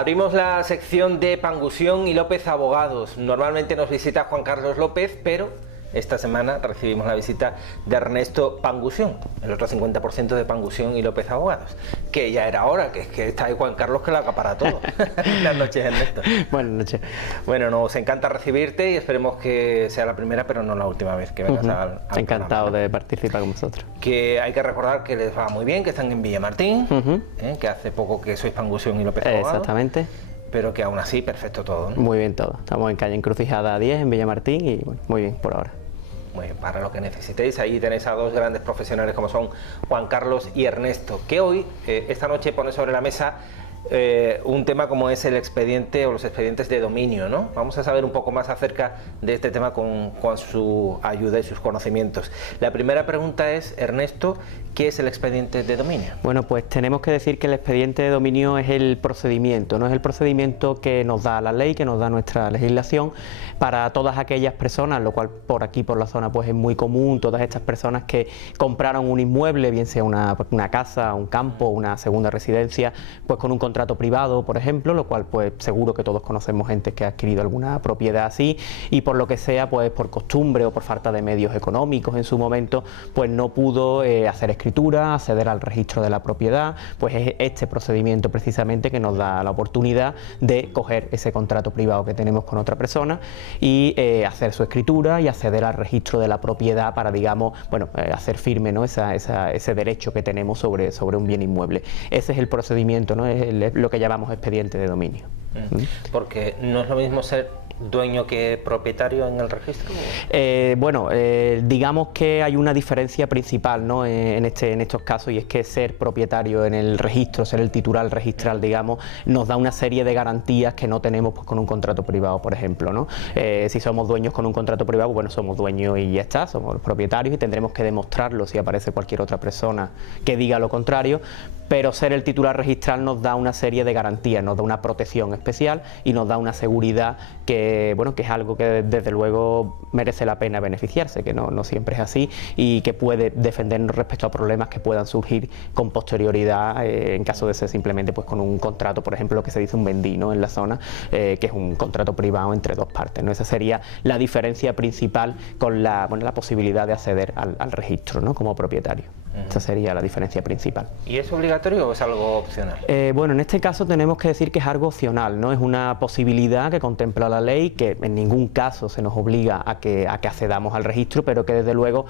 Abrimos la sección de Pangusión y López Abogados. Normalmente nos visita Juan Carlos López, pero esta semana recibimos la visita de Ernesto Pangusión, el otro 50% de Pangusión y López Abogados, que ya era hora, que es que está ahí Juan Carlos que lo acapara todo. Buenas noches, Ernesto. Buenas noches. Bueno, nos encanta recibirte y esperemos que sea la primera, pero no la última vez que vengas al Encantado programa, ¿no? de participar con vosotros. Que hay que recordar que les va muy bien, que están en Villamartín, que hace poco que sois Pangusión y López Abogados. Exactamente. Pero que aún así, perfecto todo, ¿no? Muy bien todo. Estamos en calle Encrucijada 10, en Villamartín, y bueno, muy bien por ahora. Muy bien, para lo que necesitéis, ahí tenéis a dos grandes profesionales como son Juan Carlos y Ernesto, que hoy, esta noche, pone sobre la mesa un tema como es el expediente o los expedientes de dominio, ¿no? Vamos a saber un poco más acerca de este tema con su ayuda y sus conocimientos. La primera pregunta es, Ernesto, ¿qué es el expediente de dominio? Bueno, pues tenemos que decir que el expediente de dominio es el procedimiento, no es el procedimiento que nos da la ley, que nos da nuestra legislación para todas aquellas personas, lo cual por aquí, por la zona, pues es muy común, todas estas personas que compraron un inmueble, bien sea una casa, un campo, una segunda residencia, pues con un contrato privado, por ejemplo, lo cual pues seguro que todos conocemos gente que ha adquirido alguna propiedad así y por lo que sea, pues por costumbre o por falta de medios económicos en su momento, pues no pudo hacer escritura, acceder al registro de la propiedad. Pues es este procedimiento precisamente que nos da la oportunidad de coger ese contrato privado que tenemos con otra persona y hacer su escritura y acceder al registro de la propiedad para, digamos, bueno, hacer firme, ¿no? ese derecho que tenemos sobre un bien inmueble. Ese es el procedimiento, ¿no? Es lo que llamamos expediente de dominio. Porque no es lo mismo ser dueño que propietario en el registro. Digamos que hay una diferencia principal, ¿no? en estos casos, y es que ser propietario en el registro, ser el titular registral, digamos, nos da una serie de garantías que no tenemos pues, con un contrato privado, por ejemplo, ¿no? Si somos dueños con un contrato privado, bueno, somos dueños y ya está, somos los propietarios y tendremos que demostrarlo si aparece cualquier otra persona que diga lo contrario, pero ser el titular registral nos da una serie de garantías, nos da una protección especial y nos da una seguridad que, bueno, que es algo que desde luego merece la pena beneficiarse, que no siempre es así y que puede defendernos respecto a problemas que puedan surgir con posterioridad en caso de ser simplemente pues con un contrato, por ejemplo, lo que se dice un vendí, ¿no? En la zona, que es un contrato privado entre dos partes, ¿no? Esa sería la diferencia principal con la posibilidad de acceder al registro, ¿no? Como propietario. Esa sería la diferencia principal. ¿Y es obligatorio o es algo opcional? Bueno, en este caso tenemos que decir que es algo opcional, ¿no? Es una posibilidad que contempla la ley, que en ningún caso se nos obliga a que accedamos al registro, pero que desde luego,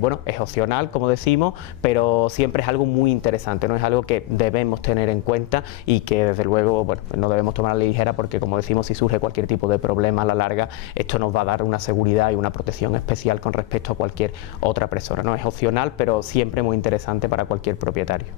bueno, es opcional, como decimos, pero siempre es algo muy interesante, ¿no? Es algo que debemos tener en cuenta y que desde luego, bueno, no debemos tomar a la ligera porque, como decimos, si surge cualquier tipo de problema a la larga, esto nos va a dar una seguridad y una protección especial con respecto a cualquier otra persona, ¿no? Es opcional, pero siempre muy interesante para cualquier propietario.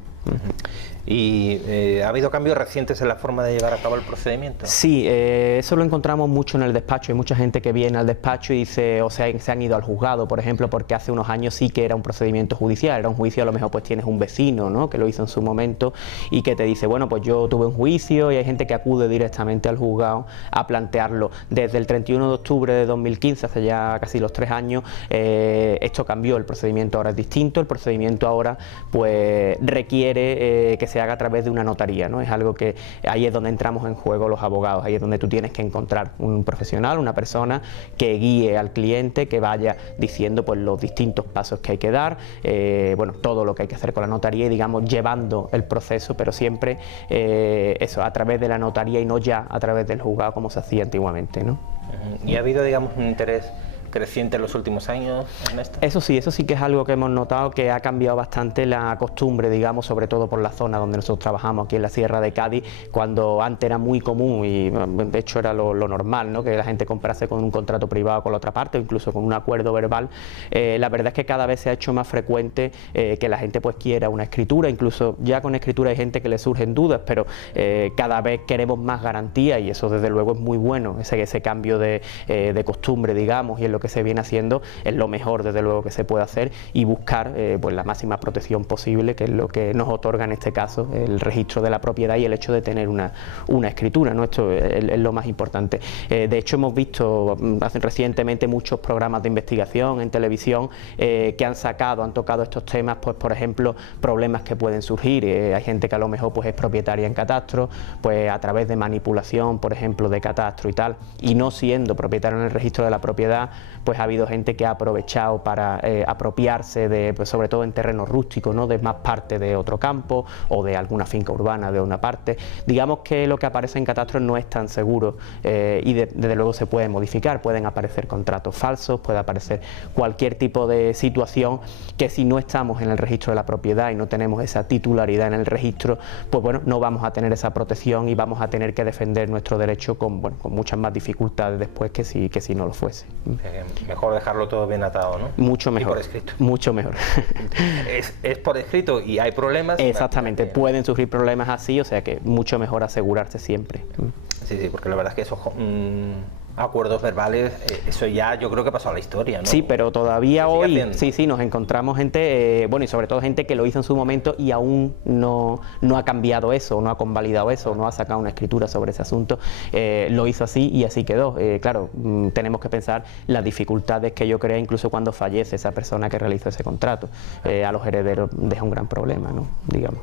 ¿Y ha habido cambios recientes en la forma de llevar a cabo el procedimiento? Sí, eso lo encontramos mucho en el despacho. Hay mucha gente que viene al despacho y dice, o sea, se han ido al juzgado, por ejemplo, porque hace unos años sí que era un procedimiento judicial, era un juicio, a lo mejor pues tienes un vecino, ¿no? Que lo hizo en su momento y que te dice, bueno, pues yo tuve un juicio, y hay gente que acude directamente al juzgado a plantearlo. Desde el 31 de octubre de 2015, hace ya casi los 3 años, esto cambió, el procedimiento ahora es distinto, el procedimiento ahora pues requiere que se haga a través de una notaría, ¿no? Es algo que ahí es donde entramos en juego los abogados, ahí es donde tú tienes que encontrar un profesional, una persona que guíe al cliente, que vaya diciendo pues los distintos pasos que hay que dar, bueno, todo lo que hay que hacer con la notaría y, digamos, llevando el proceso, pero siempre eso, a través de la notaría y no ya a través del juzgado como se hacía antiguamente, ¿no? ¿Y ha habido, digamos, un interés creciente en los últimos años, Ernesto? Eso sí que es algo que hemos notado, que ha cambiado bastante la costumbre, digamos, sobre todo por la zona donde nosotros trabajamos, aquí en la Sierra de Cádiz, cuando antes era muy común y de hecho era lo normal, ¿no? Que la gente comprase con un contrato privado con la otra parte o incluso con un acuerdo verbal. La verdad es que cada vez se ha hecho más frecuente que la gente pues quiera una escritura, incluso ya con escritura hay gente que le surgen dudas, pero cada vez queremos más garantía y eso desde luego es muy bueno, ese cambio de costumbre, digamos, y es lo que que se viene haciendo es lo mejor desde luego que se puede hacer, y buscar pues la máxima protección posible, que es lo que nos otorga en este caso el registro de la propiedad y el hecho de tener una escritura, ¿no? Esto es lo más importante. De hecho, hemos visto recientemente muchos programas de investigación en televisión que han tocado estos temas, pues por ejemplo, problemas que pueden surgir. Hay gente que a lo mejor pues es propietaria en catastro, pues a través de manipulación, por ejemplo, de catastro y tal, y no siendo propietario en el registro de la propiedad, pues ha habido gente que ha aprovechado para apropiarse de, pues sobre todo en terrenos rústicos, ¿no? De más parte de otro campo o de alguna finca urbana de una parte. Digamos que lo que aparece en catastro no es tan seguro y desde luego se puede modificar, pueden aparecer contratos falsos, puede aparecer cualquier tipo de situación que, si no estamos en el registro de la propiedad y no tenemos esa titularidad en el registro, pues bueno, no vamos a tener esa protección y vamos a tener que defender nuestro derecho con muchas más dificultades después que si no lo fuese. Mejor dejarlo todo bien atado, ¿no? Mucho mejor. Y por escrito. Mucho mejor. Es por escrito y hay problemas. Exactamente, pueden surgir problemas así, o sea que mucho mejor asegurarse siempre. Sí, porque la verdad es que esos acuerdos verbales, eso ya yo creo que pasó a la historia, ¿no? Sí, pero todavía hoy, haciendo. sí, nos encontramos gente, bueno, y sobre todo gente que lo hizo en su momento y aún no ha cambiado eso, no ha convalidado eso, no ha sacado una escritura sobre ese asunto, lo hizo así y así quedó. Claro, tenemos que pensar las dificultades que yo creo incluso cuando fallece esa persona que realizó ese contrato. A los herederos deja un gran problema, ¿no? Digamos.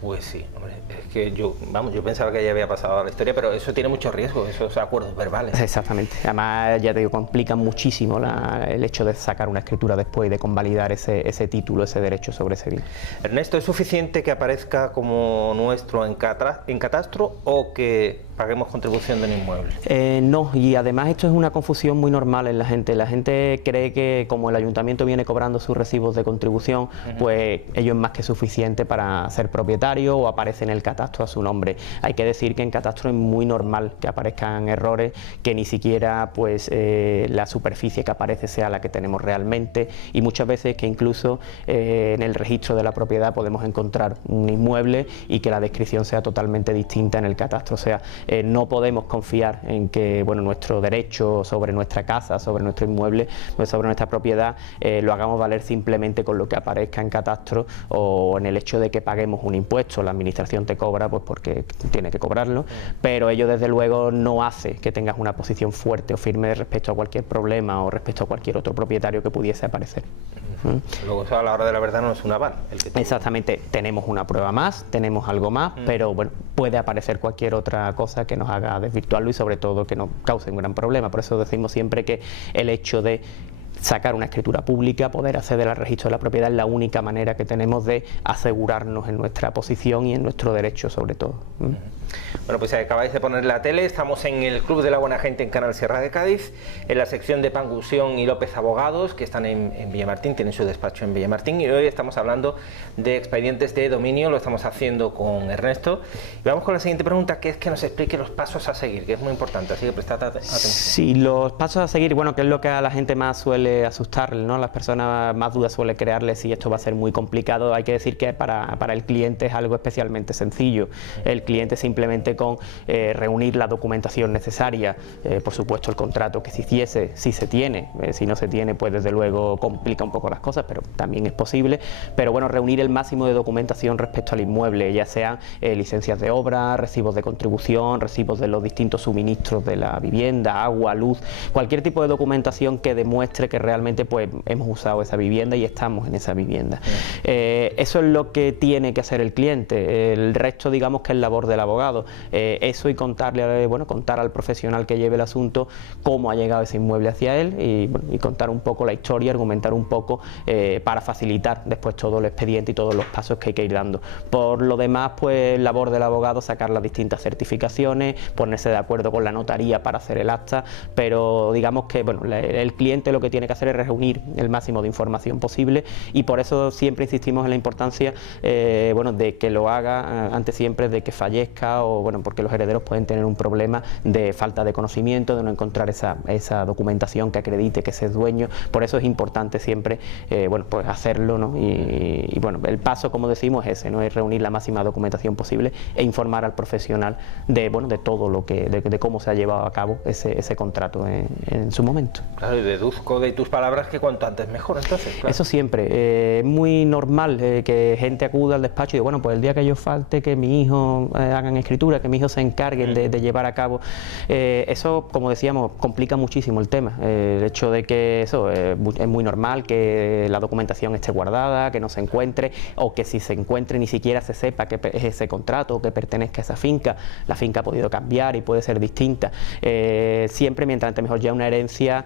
Pues sí, hombre, es que yo pensaba que ya había pasado a la historia, pero eso tiene mucho riesgo, esos acuerdos verbales. Exactamente, además ya te digo, complican muchísimo el hecho de sacar una escritura después y de convalidar ese título, ese derecho sobre ese bien. Ernesto, ¿es suficiente que aparezca como nuestro en catastro o que paguemos contribución del inmueble? No, y además esto es una confusión muy normal en la gente. La gente cree que como el ayuntamiento viene cobrando sus recibos de contribución, pues ello es más que suficiente para ser propietario o aparece en el catastro a su nombre. Hay que decir que en catastro es muy normal que aparezcan errores, que ni siquiera pues la superficie que aparece sea la que tenemos realmente, y muchas veces que incluso en el registro de la propiedad podemos encontrar un inmueble y que la descripción sea totalmente distinta en el catastro. O sea, no podemos confiar en que nuestro derecho sobre nuestra casa, sobre nuestro inmueble, sobre nuestra propiedad, lo hagamos valer simplemente con lo que aparezca en catastro o en el hecho de que paguemos un impuesto. La administración te cobra pues porque tiene que cobrarlo, pero ello desde luego no hace que tengas una posición fuerte o firme respecto a cualquier problema o respecto a cualquier otro propietario que pudiese aparecer. Luego eso a la hora de la verdad no es un aval. Exactamente, tenemos una prueba más, tenemos algo más, pero bueno, puede aparecer cualquier otra cosa que nos haga desvirtuarlo y sobre todo que nos cause un gran problema. Por eso decimos siempre que el hecho de sacar una escritura pública, poder acceder al registro de la propiedad, es la única manera que tenemos de asegurarnos en nuestra posición y en nuestro derecho sobre todo. Bueno, pues acabáis de poner la tele, estamos en el Club de la Buena Gente en Canal Sierra de Cádiz, en la sección de Pangusión y López Abogados, que están en Villamartín, tienen su despacho en Villamartín, y hoy estamos hablando de expedientes de dominio, lo estamos haciendo con Ernesto. Y vamos con la siguiente pregunta, que es que nos explique los pasos a seguir, que es muy importante, así que prestad atención. Sí, los pasos a seguir, que es lo que a la gente más suele asustarle, ¿no? Las personas más dudas suele crearle si esto va a ser muy complicado. Hay que decir que para el cliente es algo especialmente sencillo. El cliente simplemente con reunir la documentación necesaria, por supuesto el contrato que se hiciese, si se tiene, si no se tiene pues desde luego complica un poco las cosas, pero también es posible, pero reunir el máximo de documentación respecto al inmueble, ya sean licencias de obra, recibos de contribución, recibos de los distintos suministros de la vivienda, agua, luz, cualquier tipo de documentación que demuestre que realmente pues hemos usado esa vivienda y estamos en esa vivienda. Eso es lo que tiene que hacer el cliente, el resto digamos que es labor del abogado. Eso y contar al profesional que lleve el asunto cómo ha llegado ese inmueble hacia él y contar un poco la historia, argumentar un poco para facilitar después todo el expediente y todos los pasos que hay que ir dando. Por lo demás, pues labor del abogado sacar las distintas certificaciones, ponerse de acuerdo con la notaría para hacer el acta, pero digamos que el cliente lo que tiene que que hacer es reunir el máximo de información posible, y por eso siempre insistimos en la importancia bueno, de que lo haga antes siempre de que fallezca, o bueno, porque los herederos pueden tener un problema de falta de conocimiento, de no encontrar esa documentación que acredite que se es dueño. Por eso es importante siempre bueno, pues hacerlo, ¿no? Y bueno, el paso, como decimos, es ese, ¿no? Es reunir la máxima documentación posible e informar al profesional de, bueno, de todo lo que, de cómo se ha llevado a cabo ese contrato en su momento. Claro, y deduzco de tus palabras que cuanto antes mejor, entonces. Claro. Eso siempre. Es muy normal que gente acuda al despacho y diga, bueno, pues el día que yo falte, que mi hijo hagan escritura, que mi hijo se encarguen de llevar a cabo. Eso, como decíamos, complica muchísimo el tema. El hecho de que eso es muy normal, que la documentación esté guardada, que no se encuentre, o que si se encuentre ni siquiera se sepa que es ese contrato o que pertenezca a esa finca. La finca ha podido cambiar y puede ser distinta. Siempre, mientras antes mejor, ya una herencia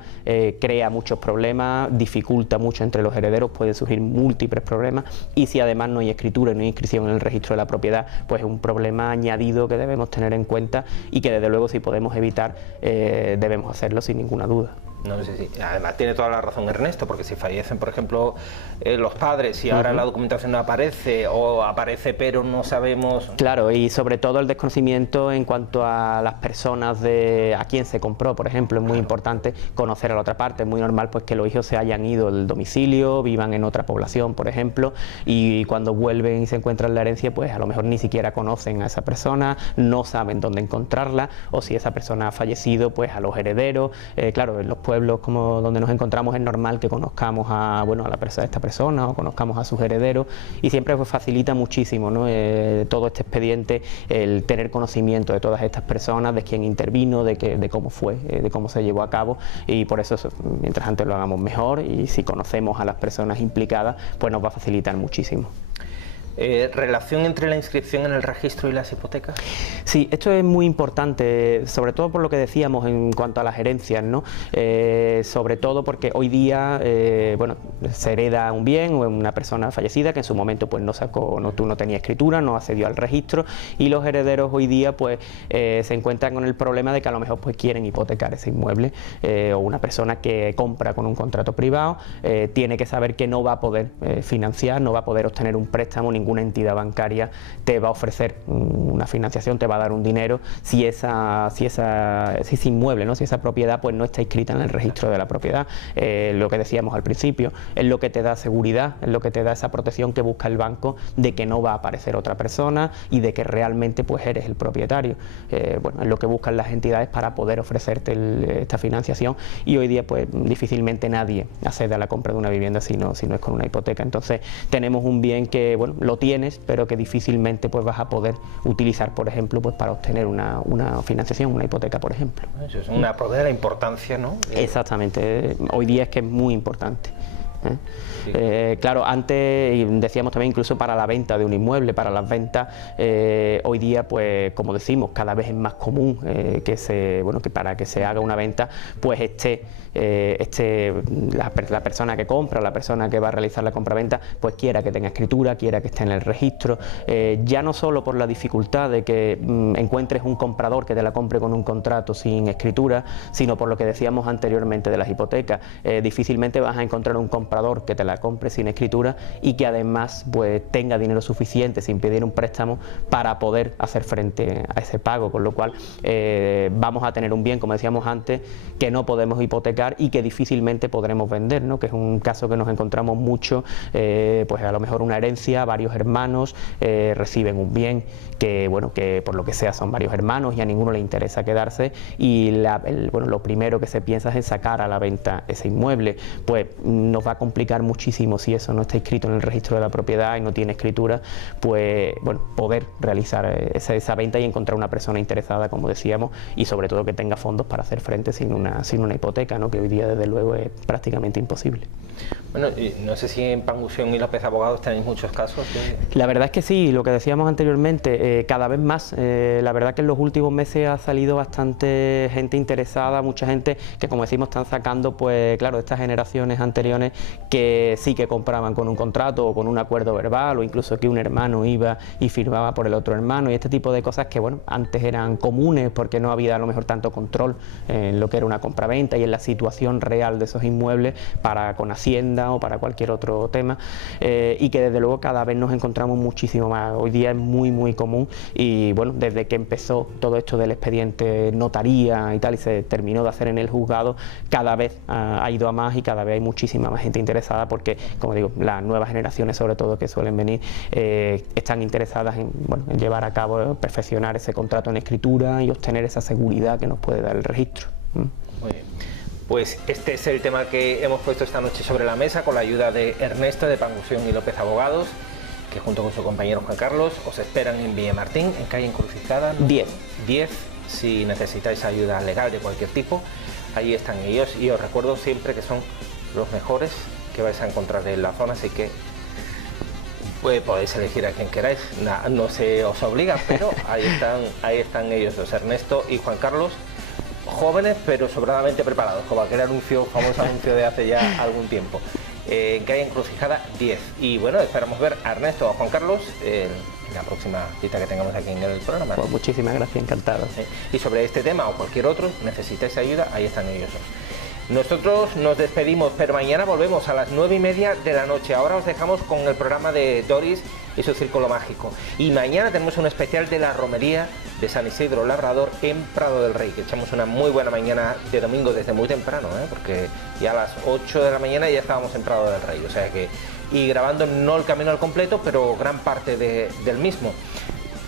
crea muchos problemas, dificulta mucho entre los herederos, pueden surgir múltiples problemas, y si además no hay escritura y no hay inscripción en el registro de la propiedad, pues es un problema añadido que debemos tener en cuenta y que desde luego, si podemos evitar, debemos hacerlo sin ninguna duda. No sé si, además tiene toda la razón Ernesto, porque si fallecen, por ejemplo, los padres y ahora la documentación no aparece, o aparece pero no sabemos... Claro, y sobre todo el desconocimiento en cuanto a las personas a quién se compró, por ejemplo, es muy importante conocer a la otra parte. Es muy normal pues que los hijos se hayan ido del domicilio, vivan en otra población, por ejemplo, y cuando vuelven y se encuentran la herencia, pues a lo mejor ni siquiera conocen a esa persona, no saben dónde encontrarla, o si esa persona ha fallecido, pues a los herederos. Claro, en los pueblos como donde nos encontramos es normal que conozcamos a esta persona, o conozcamos a sus herederos, y siempre pues facilita muchísimo, ¿no? Todo este expediente, el tener conocimiento de todas estas personas, de quién intervino, de cómo fue, de cómo se llevó a cabo, y por eso mientras antes lo hagamos mejor, y si conocemos a las personas implicadas, pues nos va a facilitar muchísimo. ¿Relación entre la inscripción en el registro y las hipotecas? Sí, esto es muy importante, sobre todo por lo que decíamos en cuanto a las herencias, ¿no? Sobre todo porque hoy día, bueno, se hereda un bien o una persona fallecida que en su momento pues no tenía escritura, no accedió al registro, y los herederos hoy día pues se encuentran con el problema de que a lo mejor pues quieren hipotecar ese inmueble, o una persona que compra con un contrato privado tiene que saber que no va a poder financiar, no va a poder obtener un préstamo, ninguna entidad bancaria te va a ofrecer una financiación, te va a dar un dinero si ese inmueble, ¿no? Si esa propiedad pues no está inscrita en el registro de la propiedad. Lo que decíamos al principio, es lo que te da seguridad, es lo que te da esa protección que busca el banco de que no va a aparecer otra persona y de que realmente pues eres el propietario. Bueno, es lo que buscan las entidades para poder ofrecerte esta financiación, y hoy día pues difícilmente nadie accede a la compra de una vivienda si no es con una hipoteca. Entonces tenemos un bien que, bueno, lo tienes, pero que difícilmente pues vas a poder utilizar, por ejemplo, pues para obtener una financiación, una hipoteca, por ejemplo. Eso es una prueba de la importancia, ¿no? Exactamente, hoy día es que es muy importante. Sí. Claro, antes decíamos también incluso para la venta de un inmueble, para las ventas, hoy día pues como decimos, cada vez es más común que para que se haga una venta pues la persona que compra, la persona que va a realizar la compraventa pues quiera que tenga escritura, quiera que esté en el registro, ya no solo por la dificultad de que encuentres un comprador que te la compre con un contrato sin escritura, sino por lo que decíamos anteriormente de las hipotecas. Difícilmente vas a encontrar un comprador que te la compre sin escritura y que además pues tenga dinero suficiente sin pedir un préstamo para poder hacer frente a ese pago, con lo cual vamos a tener un bien, como decíamos antes, que no podemos hipotecar y que difícilmente podremos vender, ¿no? Que es un caso que nos encontramos mucho, pues a lo mejor una herencia, varios hermanos reciben un bien que, bueno, que por lo que sea son varios hermanos y a ninguno le interesa quedarse, y lo primero que se piensa es en sacar a la venta ese inmueble. Pues nos va a complicar muchísimo si eso no está inscrito en el registro de la propiedad y no tiene escritura, pues bueno, poder realizar esa venta y encontrar una persona interesada, como decíamos, y sobre todo que tenga fondos para hacer frente sin una hipoteca, ¿no? Que hoy día desde luego es prácticamente imposible. Bueno, y no sé si en Pangusión y López Abogados tenéis muchos casos. La verdad es que sí, lo que decíamos anteriormente, cada vez más. La verdad que en los últimos meses ha salido bastante gente interesada, mucha gente que, como decimos, están sacando, pues claro, estas generaciones anteriores que sí que compraban con un contrato o con un acuerdo verbal, o incluso que un hermano iba y firmaba por el otro hermano, y este tipo de cosas que, bueno, antes eran comunes porque no había a lo mejor tanto control en lo que era una compraventa y en la situación real de esos inmuebles para con Hacienda o para cualquier otro tema, y que desde luego cada vez nos encontramos muchísimo más. Hoy día es muy común, y bueno, desde que empezó todo esto del expediente notaría y tal y se terminó de hacer en el juzgado, cada vez ha ido a más y cada vez hay muchísima más gente interesada, porque, como digo, las nuevas generaciones sobre todo que suelen venir están interesadas en, bueno, en llevar a cabo, perfeccionar ese contrato en escritura y obtener esa seguridad que nos puede dar el registro. Muy bien. Pues este es el tema que hemos puesto esta noche sobre la mesa con la ayuda de Ernesto de Pangusión y López Abogados, que junto con su compañero Juan Carlos os esperan en Villamartín, en calle Encrucijada 10. Si necesitáis ayuda legal de cualquier tipo, ahí están ellos, y os recuerdo siempre que son los mejores que vais a encontrar en la zona, así que pues podéis elegir a quien queráis, no se os obliga, pero ahí están ellos dos, Ernesto y Juan Carlos, jóvenes pero sobradamente preparados, como aquel famoso anuncio de hace ya algún tiempo. En calle Encrucijada 10. Y bueno, esperamos ver a Ernesto o a Juan Carlos en la próxima cita que tengamos aquí en el programa. Pues muchísimas gracias, encantado. Y sobre este tema o cualquier otro, necesitáis ayuda, ahí están ellos. Nosotros nos despedimos, pero mañana volvemos a las 9:30 de la noche. Ahora os dejamos con el programa de Doris y su Círculo Mágico. Y mañana tenemos un especial de la romería de San Isidro Labrador en Prado del Rey, que echamos una muy buena mañana de domingo desde muy temprano, porque ya a las 8 de la mañana ya estábamos en Prado del Rey, o sea que, y grabando no el camino al completo, pero gran parte del mismo.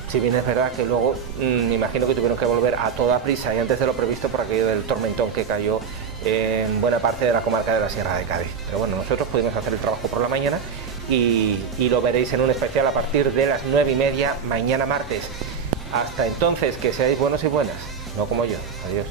Si bien es verdad que luego me imagino que tuvieron que volver a toda prisa y antes de lo previsto por aquello del tormentón que cayó en buena parte de la comarca de la Sierra de Cádiz. Pero bueno, nosotros pudimos hacer el trabajo por la mañana y lo veréis en un especial a partir de las 9:30 mañana martes. Hasta entonces, que seáis buenos y buenas, no como yo. Adiós.